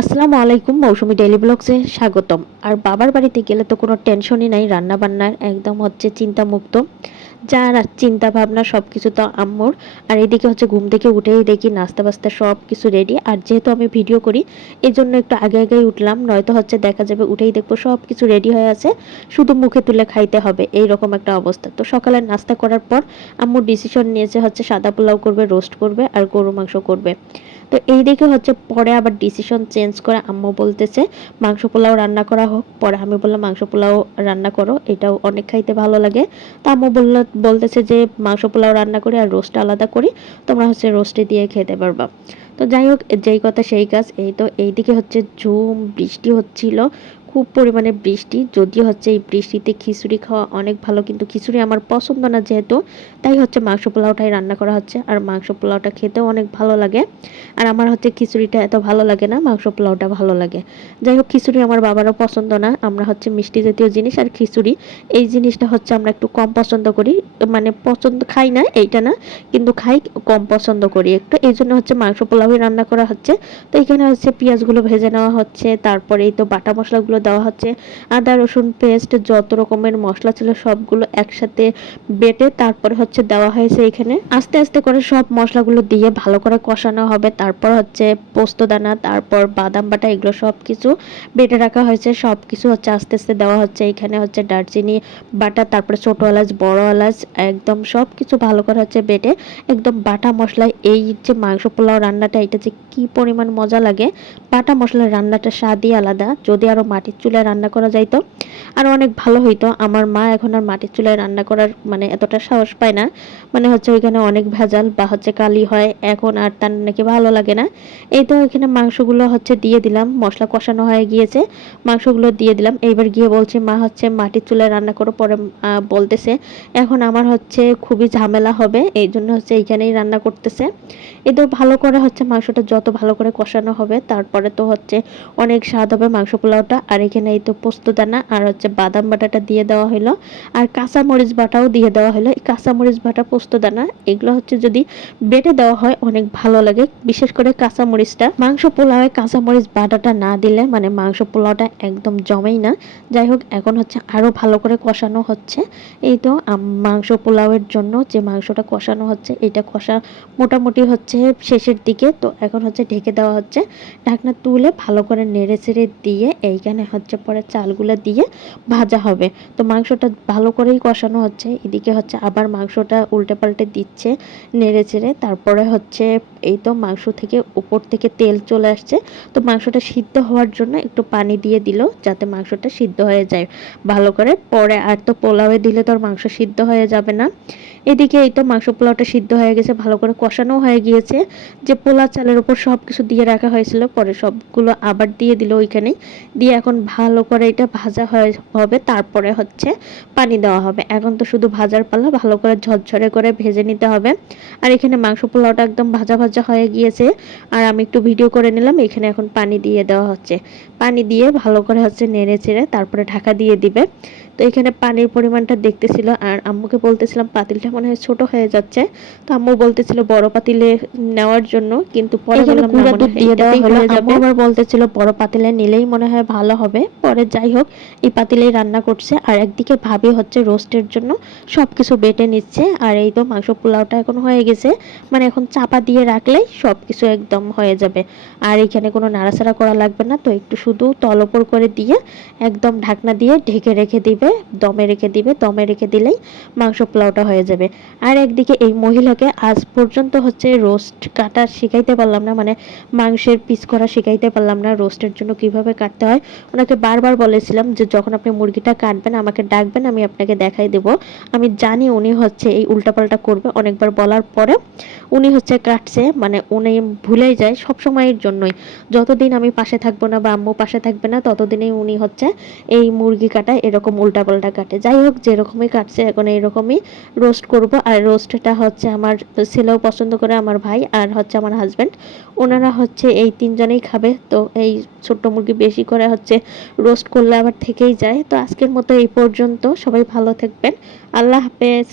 আসসালামু আলাইকুম, মৌসুমি ডেইলি ব্লগসে স্বাগতম। আর বাবার বাড়িতে গেলে তো কোনো টেনশনই নাই রান্না বান্নার একদম হচ্ছে চিন্তামুক্ত। যার চিন্তা ভাবনা সব কিছু তো আম্মুর, আর এদিকে হচ্ছে ঘুম থেকে উঠেই দেখি নাস্তা বাস্তা সব কিছু রেডি আর যেহেতু আমি ভিডিও করি এই জন্য একটু আগে আগেই উঠলাম, নয়তো হচ্ছে দেখা যাবে উঠেই দেখব সব কিছু রেডি হয়ে আছে, শুধু মুখে তুলে খাইতে হবে এই রকম একটা অবস্থা। তো সকালে নাস্তা করার পর আম্মুর ডিসিশন নিয়েছে হচ্ছে সাদা পোলাও করবে রোস্ট করবে, আর গরু মাংস করবে। তো এই দেখে হচ্ছে পরে আবার ডিসিশন চেঞ্জ করে আম্মু বলতেছে, মাংস পোলাও রান্না করা হোক। পরে আমি বললাম, মাংস পোলাও রান্না করো, এটাও অনেক খাইতে ভালো লাগে। তো আম্মু বলল, বলতেছে যে, মাংস পোলাও রান্না করি আর রোস্ট আলাদা করি, তোমরা হচ্ছে রোস্টে দিয়ে খেতে পারবা। তো যাই হোক, যেই কথা সেই কাজ, এই তো এইদিকে হচ্ছে ঝুম, বৃষ্টি হচ্ছিল। খুব পরিমাণে বৃষ্টি, যদিও হচ্ছে এই বৃষ্টিতে খিচুড়ি খাওয়া অনেক ভালো, কিন্তু খিচুড়ি আমার পছন্দ না যেহেতু, তাই হচ্ছে মাংস পোলাওটাই রান্না করা হচ্ছে, আর মাংস পোলাওটা খেতেও অনেক ভালো লাগে, আর আমার হচ্ছে খিচুড়িটা এত ভালো লাগে না, মাংস পোলাওটা ভালো লাগে। যাই হোক, খিচুড়ি আমার বাবারও পছন্দ না, আমরা হচ্ছে মিষ্টি জাতীয় জিনিস আর খিচুড়ি, এই জিনিসটা হচ্ছে আমরা একটু কম পছন্দ করি মানে পছন্দ খাই না, এইটা না, কিন্তু খাই কম পছন্দ করি একটু, এই জন্য হচ্ছে মাংস পোলাওই রান্না করা হচ্ছে, তো এখানে হচ্ছে পেঁয়াজগুলো ভেজে নেওয়া হচ্ছে, তারপরে এই তো বাটা মশলাগুলো দেওয়া হচ্ছে। আদা, রসুন পেস্ট, যত রকমের মশলা ছিল সবগুলো একসাথে বেটে তারপরে হচ্ছে দেওয়া হয়েছে এখানে। আস্তে আস্তে করে সব মশলাগুলো দিয়ে ভালো করে কষানো হবে। তারপর হচ্ছে পোস্তদানা তারপর বাদাম বাটা, এগুলো সব কিছু বেটে রাখা হয়েছে। সব কিছু হচ্ছে আস্তে আস্তে দেওয়া হচ্ছে। এখানে হচ্ছে দারচিনি বাটা, তারপরে ছোট এলাচ, বড় এলাচ, একদম সব কিছু ভালো করে হচ্ছে বেটে একদম বাটা মশলায় এই যে মাংস পোলাও রান্নাটা, এটা যে কি পরিমাণ মজা লাগে। বাটা মশলার রান্নাটা স্বাদই আলাদা। যদি আরও মাটির চুলায় রান্না করা যাইতো। আর অনেক ভালো হইতো। আমার মা এখন আর মাটির চুলায় রান্না করার মানে এতটা সাহস পায় না। মানে হচ্ছে ওইখানে অনেক ভেজাল বা হচ্ছে কালি হয়। এখন আর তার নাকি ভালো লাগে না। এই তো এখানে মাংসগুলো হচ্ছে দিয়ে দিলাম। মশলা কষানো হয়ে গিয়েছে। মাংসগুলো দিয়ে দিলাম। এইবার গিয়ে বলছে, মা হচ্ছে মাটির চুলায় রান্না করো। পরে বলতেছে, এখন আমার হচ্ছে খুবই ঝামেলা হবে। এই জন্য হচ্ছে এইখানেই রান্না করতেছে। এই তো ভালো করে হচ্ছে মাংসটা যত ভালো করে কষানো হবে, তারপরে তো হচ্ছে অনেক স্বাদ হবে মাংস পোলাওটা। আর এখানে এই তো পোস্ত দানা আর হচ্ছে বাদাম বাটাটা দিয়ে দেওয়া হলো আর কাঁচা মরিচ বাটাও দিয়ে দেওয়া হলো এই কাঁচা মরিচ বাটা, পোস্ত দানা, এগুলো হচ্ছে যদি বেটে দেওয়া হয় অনেক ভালো লাগে। বিশেষ করে কাঁচা মরিচটা মাংস পোলাওয়ে কাঁচা মরিচ বাটাটা না দিলে মানে মাংস পোলাওটা একদম জমেই না। যাই হোক, এখন হচ্ছে আরও ভালো করে কষানো হচ্ছে। এই তো মাংস পোলাওয়ের জন্য যে মাংসটা কষানো হচ্ছে, এটা কষা মোটামুটি হচ্ছে শেষের দিকে। তো এখন হচ্ছে ঢেকে দেওয়া হচ্ছে। ঢাকনা তুলে ভালো করে নেড়ে চেড়ে দিয়ে এইখানে হচ্ছে পরে চালগুলো দিয়ে ভাজা হবে। তো মাংসটা ভালো করেই কষানো হচ্ছে। এদিকে হচ্ছে আবার মাংসটা উল্টে পাল্টে দিচ্ছে, নেড়ে চেড়ে। তারপরে হচ্ছে এই তো মাংস থেকে উপর থেকে তেল চলে আসছে। তো মাংসটা সিদ্ধ হওয়ার জন্য একটু পানি দিয়ে দিল যাতে মাংসটা সিদ্ধ হয়ে যায়। ভালো করে পরে আর তো পোলাওয়ে দিলে তো মাংস সিদ্ধ হয়ে যাবে না। এদিকে এই তো মাংস পোলাওটা সিদ্ধ হয়ে গেছে, ভালো করে কষানো হয়ে গিয়েছে। যে পোলা চালের উপর সব কিছু দিয়ে রাখা হয়েছিল, পরে সবগুলো আবার দিয়ে দিল ওইখানে দিয়ে এখন ভালো করে এটা ভাজা হয়ে হবে, তারপরে হচ্ছে পানি দেওয়া হবে। এখন তো শুধু ভাজার পালা, ভালো করে ঝরঝরে করে ভেজে নিতে হবে। আর এখানে মাংস পোলাওটা একদম ভাজা ভাজা হয়ে গিয়েছে। আর আমি একটু ভিডিও করে নিলাম, এখানে এখন পানি দিয়ে দেওয়া হচ্ছে। পানি দিয়ে ভালো করে হচ্ছে নেড়ে চেড়ে তারপরে ঢাকা দিয়ে দিবে। তো এখানে পানির পরিমাণটা দেখতেছিল আর আম্মুকে বলতেছিলাম পাতিলটা মনে হয় ছোট হয়ে যাচ্ছে। তো আম্মু বলতেছিল বড় পাতিলে নেওয়ার জন্য। কিন্তু পরে বললাম না মনে দিয়ে দেওয়া যাবে। আবার বলতেছিল বড় পাতিলে নিলেই মনে হয় ভালো হবে। পরে যাই হোক এই পাতিলেই রান্না করছে আর একদিকে ভাবি হচ্ছে রোস্টের জন্য সব কিছু বেটে নিচ্ছে আর এই তো মাংস পোলাওটা এখন হয়ে গেছে। মানে এখন চাপা দিয়ে রাখলেই সব কিছু একদম হয়ে যাবে। আর এখানে কোনো নাড়াচাড়া করা লাগবে না তো একটু শুধু তল ওপর করে দিয়ে একদম ঢাকনা দিয়ে ঢেকে রেখে দিবে। দমে রেখে দিবে, দমে রেখে দিলেই মাংস পোলাওটা হয়ে যাবে। আর একদিকে এই মহিলাকে আজ পর্যন্ত হচ্ছে রোস্ট কাটা শিখাইতে পারলাম না মানে মাংসের পিস করা শিখাইতে পারলাম না রোস্টের জন্য কীভাবে কাটতে হয়। ওনাকে বারবার বলেছিলাম যে, যখন আপনি মুরগিটা কাটবেন, আমাকে ডাকবেন, আমি আপনাকে দেখাই দেব। আমি জানি উনি হচ্ছে এই উল্টাপাল্টা করবে, অনেকবার বলার পরে উনি হচ্ছে কাটছে মানে উনি ভুলেই যায় সব সময়ের জন্যই। যতদিন আমি পাশে থাকব না বা আম্মু পাশে থাকবে না, ততদিনেই উনি হচ্ছে এই মুরগি কাটা এরকম উল্টাপাল্টা কাটে। যাই হোক, যেরকমই কাটছে, এখন এইরকমই রোস্ট করব। আর রোস্টটা হচ্ছে আমার ছেলেও পছন্দ করে, আমার ভাই আর হচ্ছে আমার হাজব্যান্ড ওনারা হচ্ছে এই তিনজনেই খাবে। তো এই ছোট্ট মুরগি বেশি করে হচ্ছে রোস্ট করলে আবার থেকেই যায়। তো আজকের মতো এই পর্যন্ত। সবাই ভালো থাকবেন। আল্লাহ হাফেজ।